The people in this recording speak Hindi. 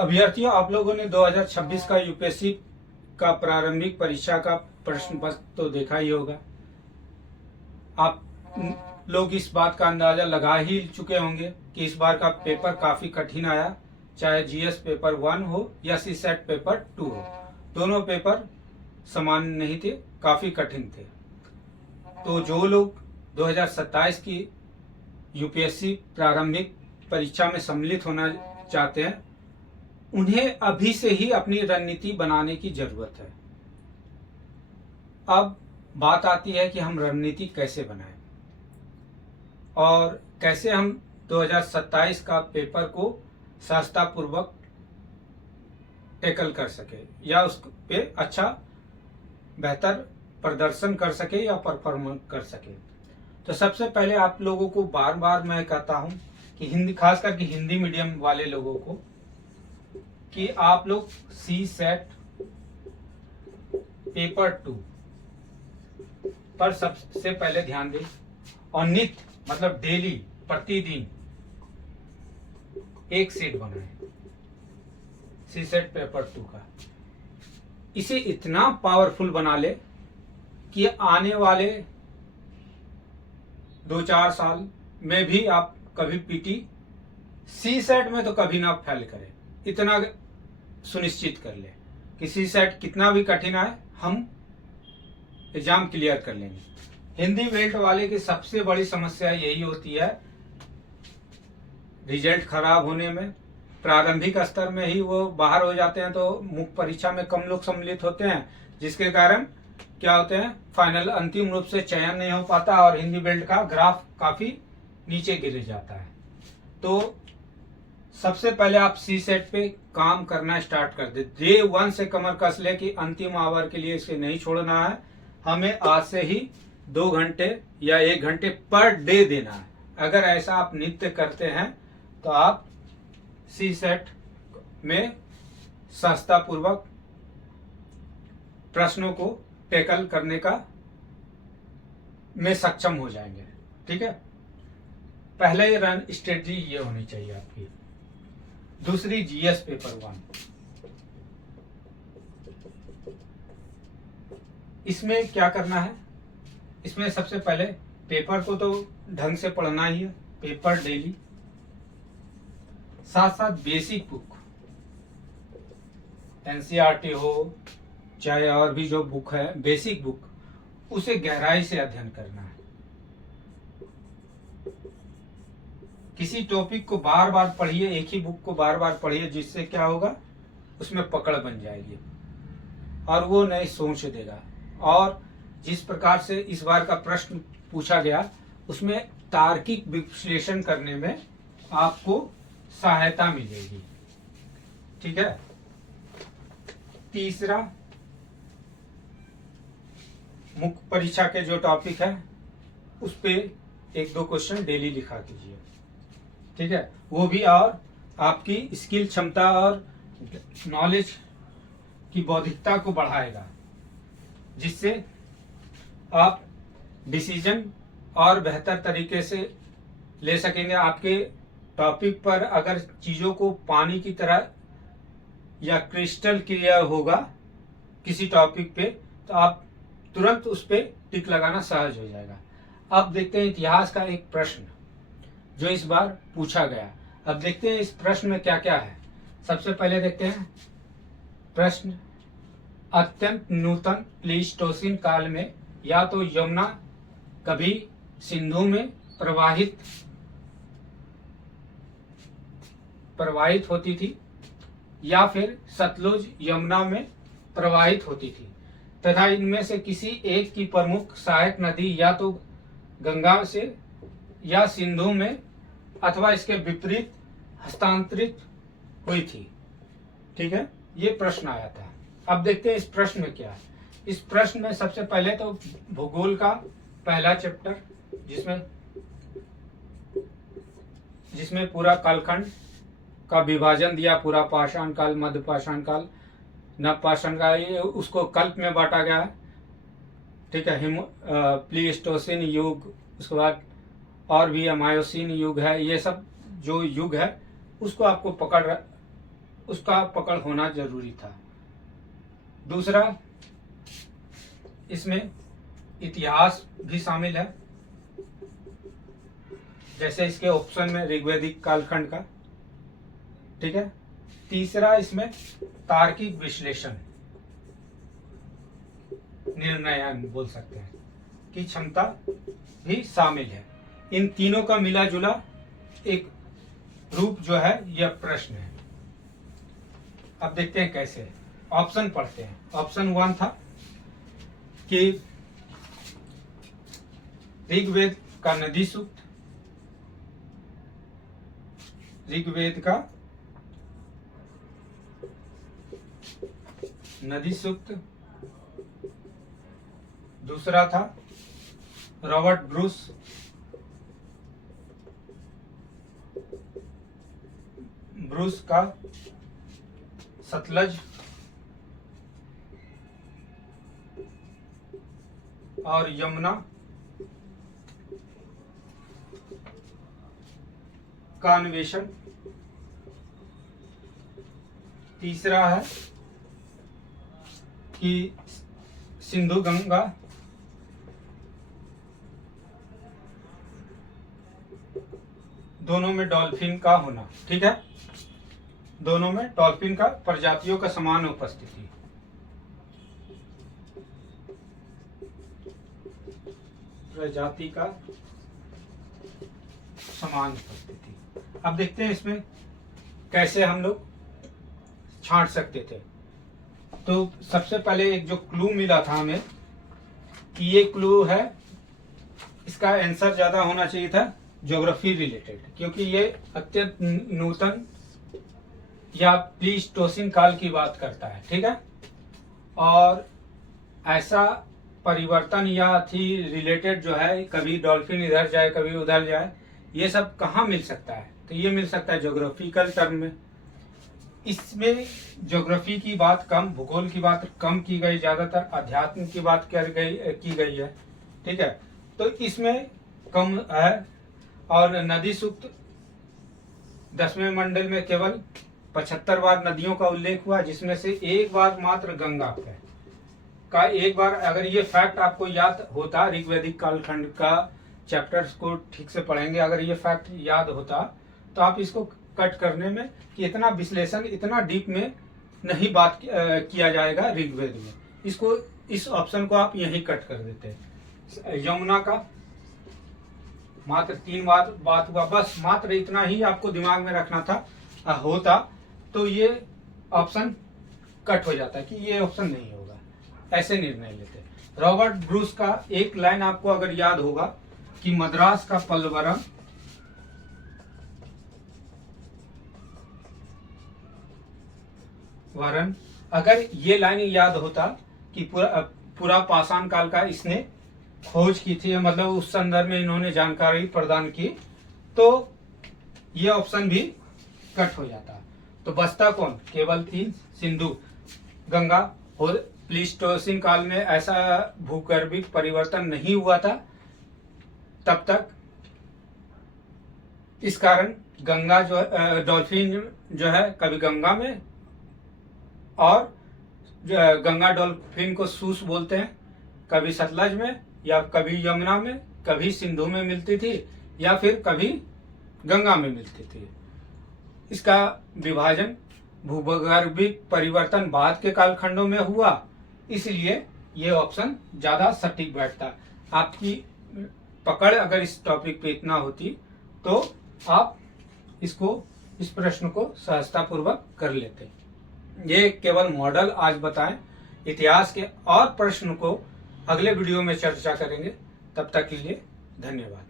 अभ्यर्थियों, आप लोगों ने 2026 का यूपीएससी का प्रारंभिक परीक्षा का प्रश्न पत्र तो देखा ही होगा। आप लोग इस बात का अंदाजा लगा ही चुके होंगे कि इस बार का पेपर काफी कठिन आया, चाहे जीएस पेपर 1 हो या सीसेट पेपर 2 हो। दोनों पेपर समान नहीं थे, काफी कठिन थे। तो जो लोग 2027 की यूपीएससी प्रारंभिक परीक्षा में सम्मिलित होना चाहते हैं, उन्हें अभी से ही अपनी रणनीति बनाने की जरूरत है। अब बात आती है कि हम रणनीति कैसे बनाएं और कैसे हम 2027 का पेपर को सहजतापूर्वक टैकल कर सके या उस पे अच्छा बेहतर प्रदर्शन कर सके या परफॉर्म कर सके। तो सबसे पहले आप लोगों को बार बार मैं कहता हूं कि हिंदी, खास करके हिंदी मीडियम वाले लोगों को, कि आप लोग सी सेट पेपर 2 पर सबसे पहले ध्यान दें और नित्य मतलब डेली प्रतिदिन एक सेट बनाएं सी सेट पेपर 2 का। इसे इतना पावरफुल बना ले कि आने वाले 2-4 साल में भी आप कभी पीटी सी सेट में तो कभी ना फेल करें। इतना सुनिश्चित कर ले कि सी सेट कितना भी कठिन आए, हम एग्जाम क्लियर कर लेंगे। हिंदी बेल्ट वाले की सबसे बड़ी समस्या यही होती है, रिजल्ट खराब होने में। प्रारंभिक स्तर में ही वो बाहर हो जाते हैं, तो मुख्य परीक्षा में कम लोग सम्मिलित होते हैं, जिसके कारण क्या होते हैं, फाइनल अंतिम रूप से चयन नहीं हो पाता और हिंदी बेल्ट का ग्राफ काफी नीचे गिर जाता है। तो सबसे पहले आप सी सेट पे काम करना स्टार्ट कर दे। डे 1 से कमर कस ले कि अंतिम आवर के लिए इसे नहीं छोड़ना है, हमें आज से ही 2 घंटे या 1 घंटे पर डे देना है। अगर ऐसा आप नित्य करते हैं तो आप सी सेट में सहजतापूर्वक प्रश्नों को टैकल करने का में सक्षम हो जाएंगे। ठीक है, पहले रन स्ट्रेटजी ये होनी चाहिए आपकी। दूसरी, जीएस पेपर 1, इसमें क्या करना है, इसमें सबसे पहले पेपर को तो ढंग से पढ़ना ही है, पेपर डेली, साथ साथ बेसिक बुक एनसीईआरटी हो चाहे और भी जो बुक है, बेसिक बुक, उसे गहराई से अध्ययन करना है। किसी टॉपिक को बार बार पढ़िए, एक ही बुक को बार बार पढ़िए, जिससे क्या होगा, उसमें पकड़ बन जाएगी और वो नई सोच देगा। और जिस प्रकार से इस बार का प्रश्न पूछा गया, उसमें तार्किक विश्लेषण करने में आपको सहायता मिलेगी। ठीक है। तीसरा, मुख्य परीक्षा के जो टॉपिक है उस पे 1-2 क्वेश्चन डेली लिखा कीजिए। ठीक है, वो भी और आपकी स्किल, क्षमता और नॉलेज की बौद्धिकता को बढ़ाएगा, जिससे आप डिसीजन और बेहतर तरीके से ले सकेंगे। आपके टॉपिक पर अगर चीजों को पानी की तरह या क्रिस्टल क्लियर होगा किसी टॉपिक पे, तो आप तुरंत उस पे टिक लगाना सहज हो जाएगा। अब देखते हैं इतिहास का एक प्रश्न जो इस बार पूछा गया। अब देखते हैं इस प्रश्न में क्या क्या है। सबसे पहले देखते हैं प्रश्न, अत्यंत नूतन प्लीस्टोसिन काल में या तो यमुना कभी सिंधु में प्रवाहित होती थी या फिर सतलुज यमुना में प्रवाहित होती थी, तथा इनमें से किसी एक की प्रमुख सहायक नदी या तो गंगा से या सिंधु में अथवा इसके विपरीत हस्तांतरित हुई थी। ठीक है, ये प्रश्न आया था। अब देखते हैं इस प्रश्न में क्या है। इस प्रश्न में सबसे पहले तो भूगोल का पहला चैप्टर, जिसमें पूरा कालखंड का विभाजन दिया, पूरा पाषाण काल, मध्य पाषाण काल, नव पाषाण काल, उसको कल्प में बांटा गया है। ठीक है, प्लीस्टोसिन युग, उसके बाद और भी मायोसिन युग है। ये सब जो युग है उसको आपको उसका पकड़ होना जरूरी था। दूसरा, इसमें इतिहास भी शामिल है, जैसे इसके ऑप्शन में ऋग्वैदिक कालखंड का, ठीक है। तीसरा, इसमें तार्किक विश्लेषण, निर्णयन बोल सकते हैं की क्षमता भी शामिल है। इन तीनों का मिला जुला एक रूप जो है यह प्रश्न है। अब देखते हैं कैसे, ऑप्शन पढ़ते हैं। ऑप्शन 1 था कि ऋग्वेद का नदी सूक्त, ऋग्वेद का नदी सूक्त। दूसरा था रॉबर्ट ब्रूस का सतलज, और यमुना का अन्वेषण। तीसरा है कि सिंधु गंगा दोनों में डॉल्फिन का होना, ठीक है, दोनों में डॉल्फिन का प्रजातियों का समान उपस्थिति। प्रजाति का समान उपस्थिति। अब देखते हैं इसमें कैसे हम लोग छांट सकते थे। तो सबसे पहले एक जो क्लू मिला था हमें कि ये क्लू है, इसका आंसर ज्यादा होना चाहिए था ज्योग्राफी रिलेटेड, क्योंकि ये अत्यंत नूतन या प्लीस्टोसिन काल की बात करता है, ठीक है। और ऐसा परिवर्तन या थी रिलेटेड जो है, कभी डॉल्फिन इधर जाए कभी उधर जाए, ये सब कहाँ मिल सकता है? तो ये मिल सकता है ज्योग्राफिकल टर्म में। इसमें ज्योग्राफी की बात कम, भूगोल की बात कम की गई, ज्यादातर अध्यात्म की बात की गई है, ठीक है। तो इसमें कम है। और नदी सूक्त 10वें मंडल में केवल 75 बार नदियों का उल्लेख हुआ, जिसमें से एक बार मात्र गंगा है का। एक बार अगर ये फैक्ट आपको याद होता, ऋग्वैदिक कालखंड का चैप्टर्स को ठीक से पढ़ेंगे, अगर ये फैक्ट याद होता तो आप इसको कट करने में कि इतना विश्लेषण, इतना डीप में नहीं बात किया जाएगा ऋग्वेद में। इसको, इस ऑप्शन को आप यहीं कट कर देते। यमुना का मात्र 3 बार बात हुआ, बस मात्र इतना ही आपको दिमाग में रखना था। होता तो ये ऑप्शन कट हो जाता कि ये ऑप्शन नहीं होगा, ऐसे निर्णय लेते। रॉबर्ट ब्रूस का एक लाइन आपको अगर याद होगा कि मद्रास का पल्लवरम वरण, अगर ये लाइन याद होता कि पूरा पाषाण काल का इसने खोज की थी, मतलब उस संदर्भ में इन्होंने जानकारी प्रदान की, तो ये ऑप्शन भी कट हो जाता। तो बचता कौन? केवल 3, सिंधु गंगा। और प्लीस्टोसिन काल में ऐसा भूगर्भिक परिवर्तन नहीं हुआ था तब तक, इस कारण गंगा जो डॉल्फिन जो है कभी गंगा में, और गंगा डॉल्फिन को सूस बोलते हैं, कभी सतलज में या कभी यमुना में, कभी सिंधु में मिलती थी या फिर कभी गंगा में मिलती थी। इसका विभाजन भूगर्भिक परिवर्तन बाद के कालखंडों में हुआ, इसलिए ये ऑप्शन ज्यादा सटीक बैठता। आपकी पकड़ अगर इस टॉपिक पे इतना होती तो आप इसको, इस प्रश्न को सहजता पूर्वक कर लेते। ये केवल मॉडल आज बताएं। इतिहास के और प्रश्न को अगले वीडियो में चर्चा करेंगे। तब तक के लिए धन्यवाद।